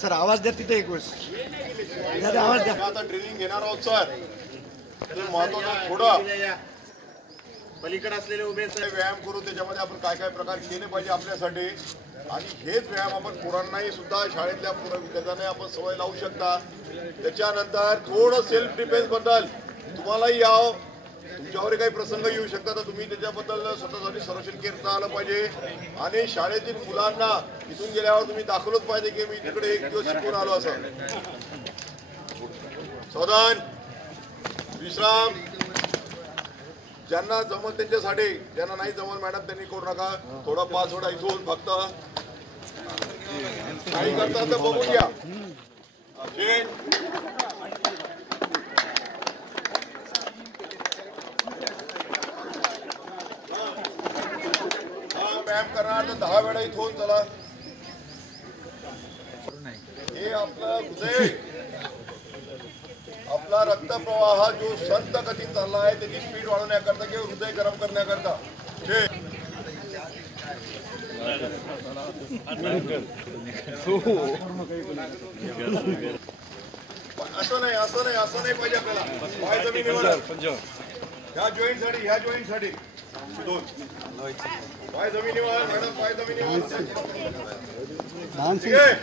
Sir आवाज द्या तिथे एक वेळेस आवाज द्या. आता ट्रेनिंग घेणार आहोत सर. ते महत्वाचं थोडं पलीकडे असलेले उभे व्यायाम करू, त्याच्यामध्ये आपण काय काय प्रकार केले पाहिजे आपल्यासाठी, आणि हेच व्यायाम आपण पोरांनाही सुद्धा शाळेतल्या विद्यार्थ्यांना आपण सवय लावू शकता. त्याच्यानंतर थोडं सेल्फ डिफेन्स बद्दल तुम्हालाही याव, तुमच्यावर काही प्रसंग येऊ शकतात तर तुम्ही त्याच्याबद्दल स्वतःसाठी संरक्षण करता आलं पाहिजे. आणि शाळेतील मुलांना इथून गेल्यावर तुम्ही दाखवलंच पाहिजे की मी तिकडे एक दिवस शिकून आलो असं. सावधान, विश्राम. ज्यांना जमल त्यांच्यासाठी, ज्यांना नाही जमल मॅडम त्यांनी करू नका. थोडा 5 वेळा इथून फक्त काही करता तर बघून घ्या. व्यायाम करणार तर 10 वेळा इथून चला. हे आपलं हृदय, आपला रक्तप्रवाह जो संत गतीत चालला आहे त्याची स्पीड वाढवण्याकरता किंवा हृदय गरम करण्याकरता. असं नाही पाहिजे आपल्याला. पाय जमिनीवर, ह्या जॉईंट साठी दोन पाय जमिनीवर. मॅडम पाय जमिनीवर. ठीक आहे.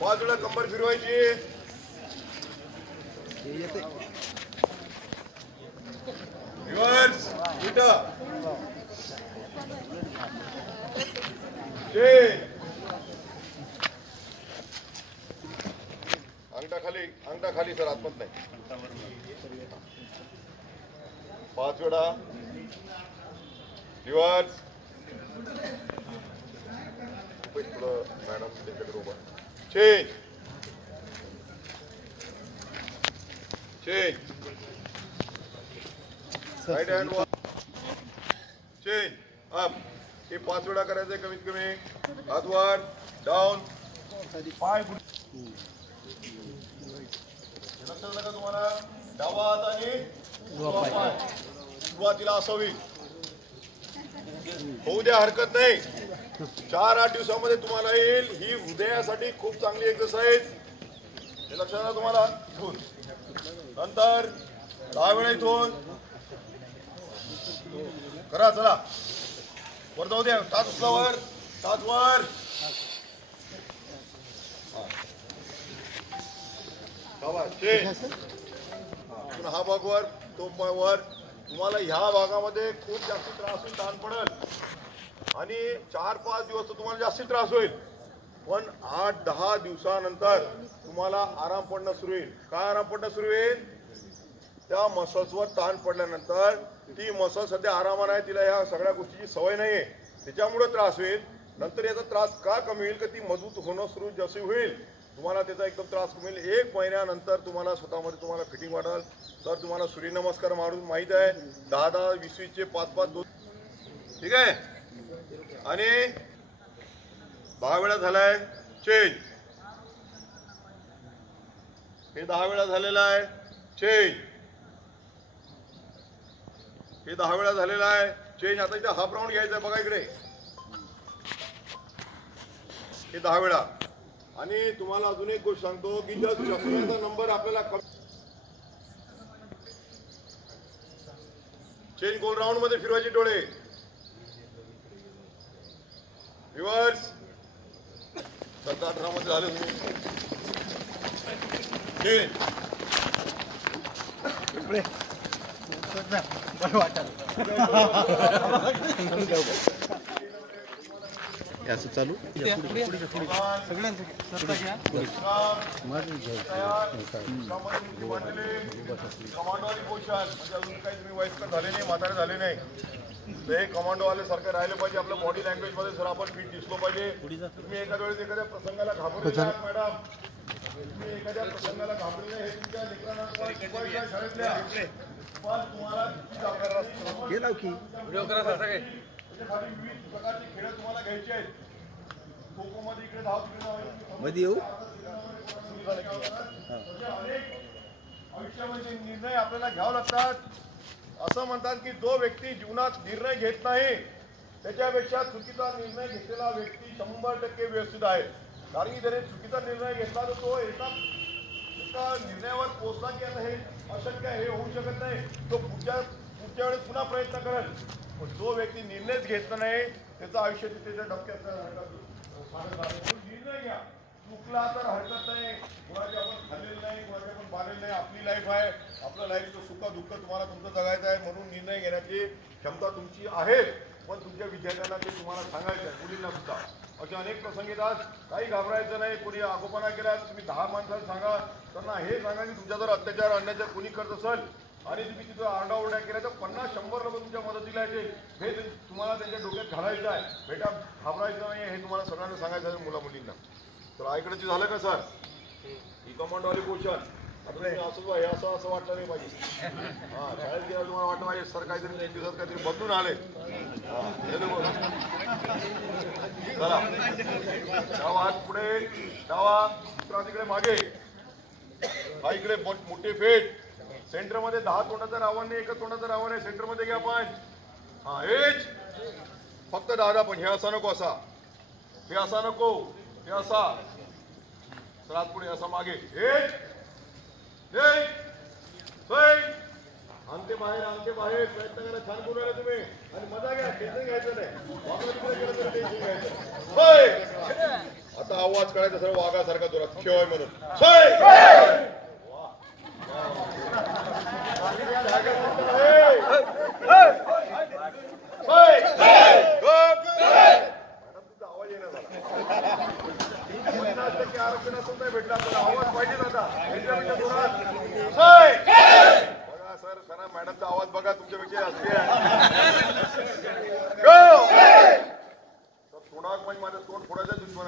5 वेळा कंबर फिरवायची. रिव्हर्स उलटा. अंगठा खाली सर, आतमत नाही. 5 वेळा रिव्हर्स. थोडं मॅडम त्यांच्याकडे उभा. Change right hand change up. हे 5 वेळा करायचंय कमीत कमी. हात वर, डाऊन, पाय लक्षात का तुम्हाला. डावा हात आणि पाय सुरुवातीला असावी. होऊ द्या, हरकत नाही. 4-8 दिवसामध्ये तुम्हाला येईल. ही हृदयासाठी खूप चांगली एक्सरसाइज. हे लक्षात आलं तुम्हाला. नंतर 10 वेळा इथून करा. चला वर जाऊ द्या. तास उचलावर, तास वर. हा भाग वर, तो वर. तुम्हाला ह्या भागामध्ये खूप जास्त त्रास होईल, ताण पडेल. आणि 4-5 दिवस तुम्हाला जास्त त्रास होईल. पण 8-10 दिवसानंतर तुम्हाला आराम पडणं सुरू होईल. काय आराम पडणं सुरू होईल. त्या मसल्सवर ताण पडल्यानंतर ती मसल सध्या आरामात आहे, तिला ह्या सगळ्या गोष्टीची सवय नाहीये, त्याच्यामुळे त्रास होईल. नंतर याचा त्रास का कमी होईल की ती मजबूत होणं सुरू जशी होईल तुम्हाला त्याचा एकदम त्रास कमी होईल. 1 महिन्यानंतर तुम्हाला स्वतःमध्ये तुम्हाला फिटिंग वाटेल. तर तुम्हाला सूर्यनमस्कार मारून माहीत आहे. 10-10, 20-20चे 5-5, 2. ठीक आहे. आणि 10 वेळा झालाय. चेंज. हे 10 वेळा झालेला आहे. चेंज. हे 10 वेळा झालेला आहे. चेंज. आता इथे हाफ राऊंड घ्यायचा बघा इकडे. हे 10 वेळा. आणि तुम्हाला अजून एक गोष्ट सांगतो की जर चष्म्याचा नंबर आपल्याला चेंज. गोल राऊंड मध्ये फिरवायचे डोळे. रिव्हर्स. 17-18 मध्ये झाले तुम्ही. असं चालू कमांडोवाली पोझिशन. म्हणजे अजून काही तुम्ही वयस्कर झाले नाही, म्हातारे झाले नाही, हे कमांडो वाले सारखे राहिले पाहिजे. आपल्या बॉडी लँग्वेज मध्ये सर आपण फिट दिसलो पाहिजे. तुम्ही एखाद्या वेळेस एखाद्या प्रसंगाला घाबरले मॅडम, तुम्ही एखाद्या प्रसंगाला घाबरले हे तुमच्या लेकरांना शाळेतल्या पण तुम्हाला गेला की विविध प्रकारचे खेळ तुम्हाला घ्यायचे आहेत. खो खो मध्ये इकडे धाव मध्ये येऊ. आयुष्यामध्ये निर्णय आपल्याला घ्यावे लागतात. असं म्हणतात की जो व्यक्ती जीवनात निर्णय घेत नाही त्याच्यापेक्षा चुकीचा निर्णय घेतलेला व्यक्ती 100% व्यवस्थित आहे. कारण की त्याने चुकीचा निर्णय घेतला तर तो एका निर्णयावर पोहोचला की आता हे अशक्य आहे, हे होऊ शकत नाही, तो पुढच्या वेळेस पुन्हा प्रयत्न करेल. पण जो व्यक्ती निर्णयच घेतला नाही त्याचं आयुष्य त्याच्या डोक्यात निर्णय घ्या. चुकला तर हरकत नाही, कोणाचे आपण खाल्लेलं नाही, कोणाचे आपण बांधलेलं नाही. आपली लाईफ आहे, आपलं लाईफचं सुख दुःख तुम्हाला तुमचं जगायचं आहे, म्हणून निर्णय घेण्याची क्षमता तुमची आहे. पण तुमच्या विद्यार्थ्यांना ते तुम्हाला सांगायचं आहे, मुलींना सुद्धा. असे अनेक प्रसंग येतात, काही घाबरायचं नाही. कोणी आगोपणा केला तुम्ही 10 माणसाला सांगा, त्यांना हे सांगा की तुमच्या जर अत्याचार अन्याचार कोणी करत असेल आणि तुम्ही तिथं आरडाओरडा केला तर 50-100 लोक तुमच्या मदतीला येते. हे तुम्हाला त्यांच्या डोक्यात घालायचं आहे. बेटा घाबरायचं नाही, हे तुम्हाला सगळ्यांना सांगायचं आहे मुला मुलींना. तर ऐकण्याची झालं का सर? ही कमांडवाली क्वेश्चन असं हे असं वाटलं नाही पाहिजे. हा, शाळेत गेला तुम्हाला वाटलं पाहिजे सर काहीतरी 3 दिवसात काहीतरी बदलून आले. चला डावा हात पुढे, डावा दुसरा तिकडे मागे, हा इकडे मोठे फेट. सेंटर मध्ये 10 तोंडाचं रावण नाही, 1 तोंडाचं रावण आहे. सेंटर मध्ये घ्या पण. हा हेच फक्त 10 पण. हे असा नको, असा हे असा नको, हे असा. तर हात पुढे असा मागे. हेच आमचे बाहेर प्रयत्न करा. छान बोलू राहिले तुम्ही आणि मजा घ्या. टेन्शन घ्यायचं नाही. आता आवाज काढायचा सर्व वाघासारखा जोरात खेळ आहे म्हणून. आवाज येणार आरक्षण असून नाही भेटला आपल्याला आवाज पाहिजे आता. बघा सर, सर मॅडमचा आवाज बघा तुमच्यापेक्षा जास्ती आहे. तोंडाक म्हणजे माझं तोंड फोडायचं दुश्मन.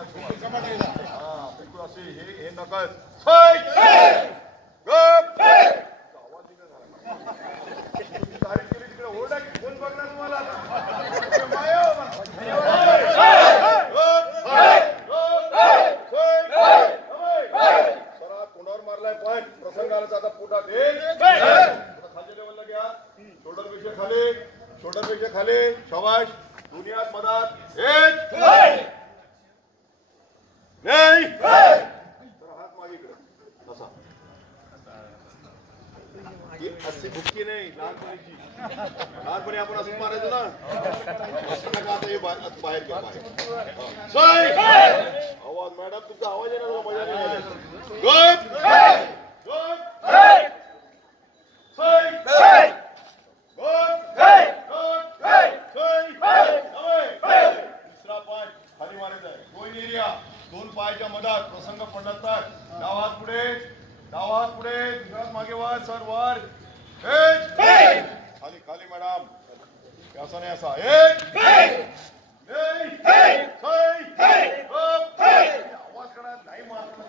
हा बिलकुल असे हे नकळत आवाज तारीख केली तिकडे ओरडा कोण बघणार तुम्हाला. तोंडावर मारलाय पण प्रसंग आला आता पोटात. खाली लेवलला घ्या. शोल्डरपेक्षा खाली. शबाश. दुनियात मधात नाही. तर हात मागे इकडे असा. अशी भुक्की नाही लहानपणीची. लहानपणी आपण असं मारायचं ना. आता हे बाहेर घ्या. आवाज मॅडम तुमचा आवाज आहे ना मजा नाही. दुसरा पाय खाली मारायचा आहे. Going area. 2 पायाच्या मधात प्रसंग पडतात. डावा हात पुढे, डावा हात पुढे, दुसरा मागे वर. सर वर. खाली खाली मॅडम. असा नाही असा. आवाज करा नाही मारणार.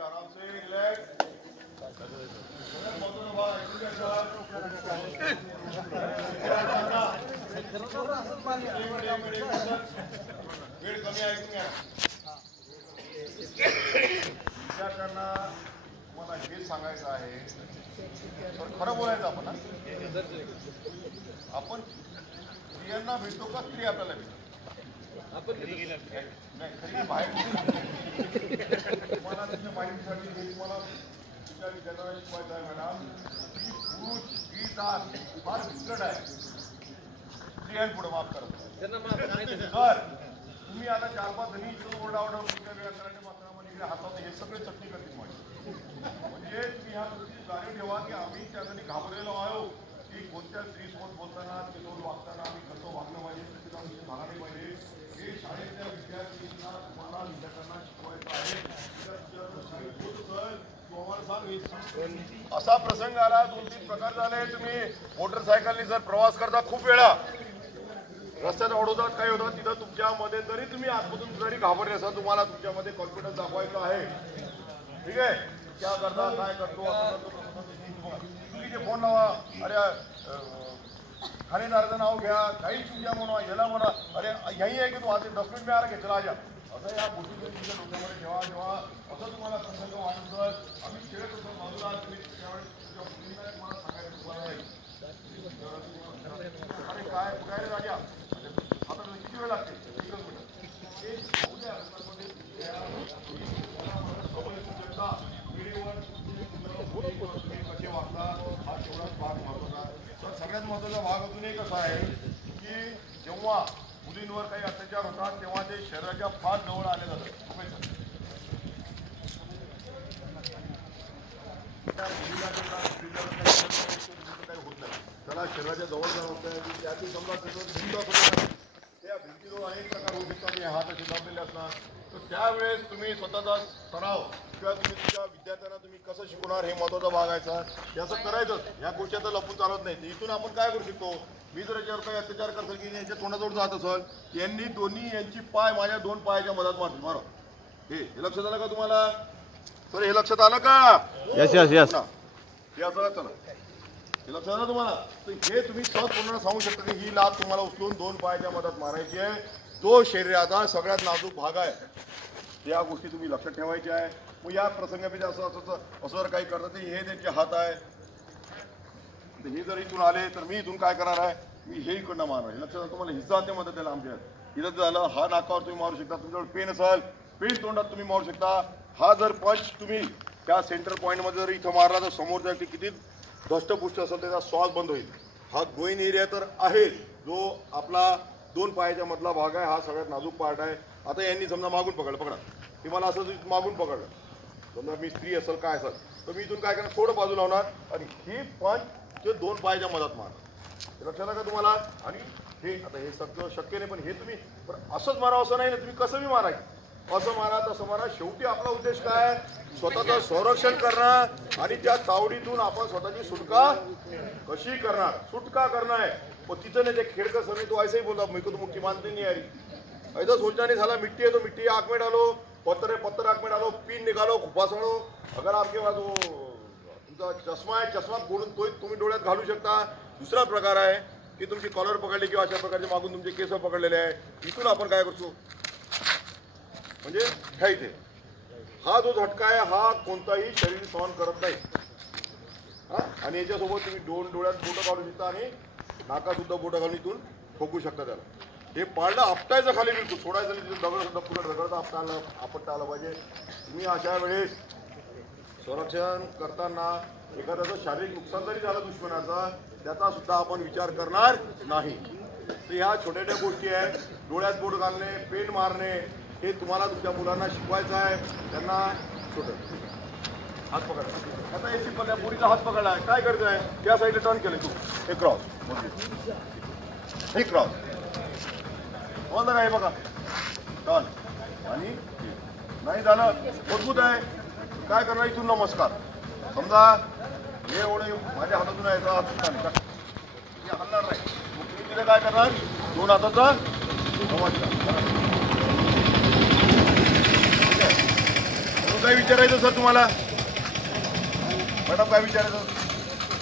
आराम से रिलैक्स. वेळ कमी ऐकून घ्या. विद्यार्थ्यांना मला हे सांगायचं आहे, खरं बोलायचं आपण. आपण स्त्रियांना भेटतो का स्त्री आपल्याला भेटतो? नाही खरी बाहेर तुम्हाला तुमच्या माहितीसाठी तुम्हाला तुमच्या विद्यार्थ्यांना शिकवायचं आहे मॅडम. ही पुरुष ही जात फार विकट आहे. स्त्रियांपुढे माफ करत सर. तुम्ही आता 4-5 जणी ओरडाओरडा तुमच्या व्याकरणाच्या मात्रामध्ये हातात हे सगळे चटणी करतील माझी. म्हणजे तुम्ही ह्या गोष्टी जाणीव ठेवा की आम्ही त्या जणी घाबरलेलो आहो की कोणत्या स्त्रीसोबत बोलताना तिथून वागताना आम्ही कसं वागलं पाहिजे, तिथं आम्ही झाला नाही पाहिजे. हे शाळेतल्या विद्यार्थ्यांना तुम्हाला विद्यार्थ्यांना शिकवायचं आहे. असा प्रसंग आला. 2-3 प्रकार झाले. तुम्ही मोटरसायकलने जर प्रवास करता खूप वेळा रस्त्यात अडवतात काही होतात तिथं तुमच्यामध्ये जरी तुम्ही आतमधून जरी घाबरले असाल तुम्हाला तुमच्यामध्ये कॉन्फिडन्स दाखवायचा आहे. ठीक आहे. क्या करता काय करतो तुम्ही जे फोन लावा. अरे ठाणेदाराचं नाव घ्या, काही चुक्या म्हणा, याला म्हणा, अरे यही आहे की तू आज डस्टबिन में आ रहा चला जा, असं या गोष्टी तुमच्या डोक्यामध्ये ठेवा. जेव्हा असं तुम्हाला संसर्ग वाटत जात आम्ही खेळत होतो बाजूला, तुम्ही त्यावेळेस तुमच्या मुलींना तुम्हाला सांगायचं तुम्हाला नाही. अरे काय काय राजा आता किती वेळ लागते कसे वागता हा तेवढाच भाग महत्वाचा. तर सगळ्यात महत्वाचा भाग अजून एक असा आहे की जेव्हा मुलींवर काही अत्याचार होतात तेव्हा ते शरीराच्या फार जवळ आले जातात. काही होत नाही, त्याला शरीराच्या जवळ जाणं होत नाही. त्याची समजा त्या भिंतीजवळ अनेक प्रकार होऊ शकतात, हे हाताचे दाबलेले असणार. तर त्यावेळेस तुम्ही स्वतःचा सराव किंवा तुम्ही तुमच्या विद्यार्थ्यांना तुम्ही कसं शिकवणार हे महत्वाचा भाग आहे. हे असं करायचंच, ह्या गोष्टी आता लपून चालत नाही. इथून आपण काय करू शकतो, मी जर याच्यावर काही अत्याचार करतो की यांच्या तोंडाजवळ जात असेल, यांनी दोन्ही यांची पाय माझ्या दोन पायाच्या मधात मारतील. बरं, हे लक्षात आलं का तुम्हाला? सर हे लक्षात आलं का? Yes yes yes. हे असं चला, हे लक्षात आलं तुम्हाला? तर हे तुम्ही सहजपणे सांगू शकता की ही लात तुम्हाला उचलून दोन पायाच्या मधात मारायची आहे. तो शरीराचा सगळ्यात नाजूक भाग आहे. या गोष्टी तुम्ही लक्षात ठेवायच्या आहे. मग या प्रसंगामध्ये असं जर काही करतात हे त्यांचे हात आहे, हे जर इथून आले तर मी इथून काय करणार आहे, मी हे इकडनं मारणार. लक्षात तुम्हाला हिस्सा ते मदत त्याला आमच्या इथं झालं. हा नाकावर तुम्ही मारू शकता, तुमच्याकडे पेन असेल पेन तोंडात तुम्ही मारू शकता. हा जर पंच तुम्ही त्या सेंटर पॉईंटमध्ये जर इथं मारला तर समोरचा व्यक्ती किती धष्टपुष्ट असेल त्याचा श्वास बंद होईल. हा गोईन एरिया तर आहे जो आपला दोन पायाच्या मधला भाग आहे, हा सगळ्यात नाजूक पार्ट आहे. आता यांनी समजा मागून पकडलं, पकडा हे मला असं मागून पकडलं, समजा मी स्त्री असेल काय असेल तर मी इथून काय करणार, थोडं बाजू लावणार आणि ही पंच ते दोन पायाच्या मधात मारणार. लक्षात आलं का तुम्हाला? आणि हे आता हे सगळं शक्य नाही, पण हे तुम्ही असंच मारा असं नाही ना, तुम्ही कसं बी मारायचं, असं मारा तसं मारा. शेवटी आपला उद्देश काय, स्वतःचं संरक्षण करणं आणि त्या चावडीतून आपण स्वतःची सुटका कशी करणार, सुटका करणार आहे. और तिथं नहीं, खेड़कर सर तो ऐसे ही बोला, मेरे को तो मुक्ति मानते नहीं आ रही, ऐसा सोचना नहीं साला, मिट्टी है तो मिट्टी आँख में डालो, पत्थर है पत्थर आँख में डालो, पिन निकालो, खुपा सड़ो. अगर आपके पास वो तुमचा चष्मा आहे, चष्मा फोडून तो तुम्ही डोळ्यात घालू शकता. दुसरा प्रकार आहे की तुमची कॉलर पकडली किंवा अशा प्रकारचे मागून तुमचे केस पकडलेले आहे, इथून आपण काय करतो म्हणजे ह्या इथे हा जो झटका आहे हा कोणताही शरीर सहन करत नाही. हा, आणि याच्यासोबत तुम्ही दोन डोळ्यात बोटं काढू शकता आणि नाका सुद्धा बोटं घालून इथून ठोकू शकता त्याला. हे पाळणं आपटायचं खाली बिलकुल सोडायचं नाही, तिथे दगड सुद्धा पुढे दगड आपटता आलं पाहिजे. तुम्ही अशा वेळेस संरक्षण करताना एखाद्याचं शारीरिक नुकसान जरी झालं दुश्मनाचा त्याचा सुद्धा आपण विचार करणार नाही. तर ह्या छोट्या छोट्या गोष्टी आहेत. डोळ्यात बोट घालणे, पेन मारणे हे तुम्हाला तुमच्या मुलांना शिकवायचं आहे. त्यांना छोटं हात पकडा, आता एसी पडल्या पुरीचा हात पकडला आहे, काय करायचं आहे, त्या साईडला टर्न केलं तू, हे क्रॉस, हे क्रॉस बोलता का, हे बघा टर्न, आणि नाही झालं मजबूत आहे काय करणार, इथून नमस्कार. समजा हे एवढे माझ्या हातातून यायचा हे हलणार नाही, तुम्ही तिथे काय करणार, दोन हाताचा नमस्कार. काय विचारायचं सर तुम्हाला मॅडम, काय विचारायचं,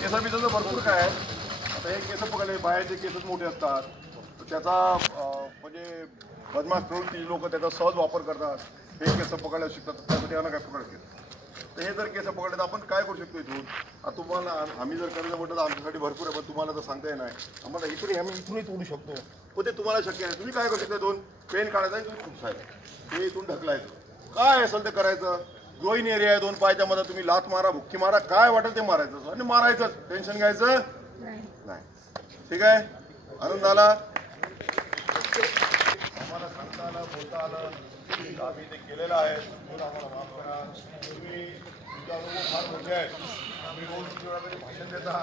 केसा बिसाचं भरपूर काय आहे. आता हे केस पकडले, बाहेरचे केसच मोठे असतात तर त्याचा म्हणजे बदमाश प्रवृत्ती लोक त्याचा सहज वापर करतात. हे केस पकडायला शिकतात त्यासाठी यांना काय पकडतात. तर हे जर केस पकडले तर आपण काय करू शकतो इथून, आता तुम्हाला आम्ही जर करायचं म्हटलं तर आमच्यासाठी भरपूर आहे, पण तुम्हाला तर सांगता येणार नाही. आम्हाला इकडे आम्ही इथूनही तोडू शकतो, पण ते तुम्हाला शक्य आहे. तुम्ही काय करू शकता, दोन पेन काढायचा आणि तुम्ही खुपसायचं, हे इथून ढकलायचं, काय असेल ते करायचं. ग्रोईन एरिया आहे, दोन पायाच्या मध्ये तुम्ही लात मारा, भुक्की मारा, काय वाटेल ते मारायचं आणि मारायचंच, टेन्शन घ्यायचं नाही. ठीक आहे, आनंद आला, आम्हाला सांगता आलं, बोलता आलं, आम्ही ते केलेलं आहे. आम्हाला माफ करा, तुम्ही तुमचे अनुभव फार मोठे आहेत, तुम्ही रोज भाषण देता.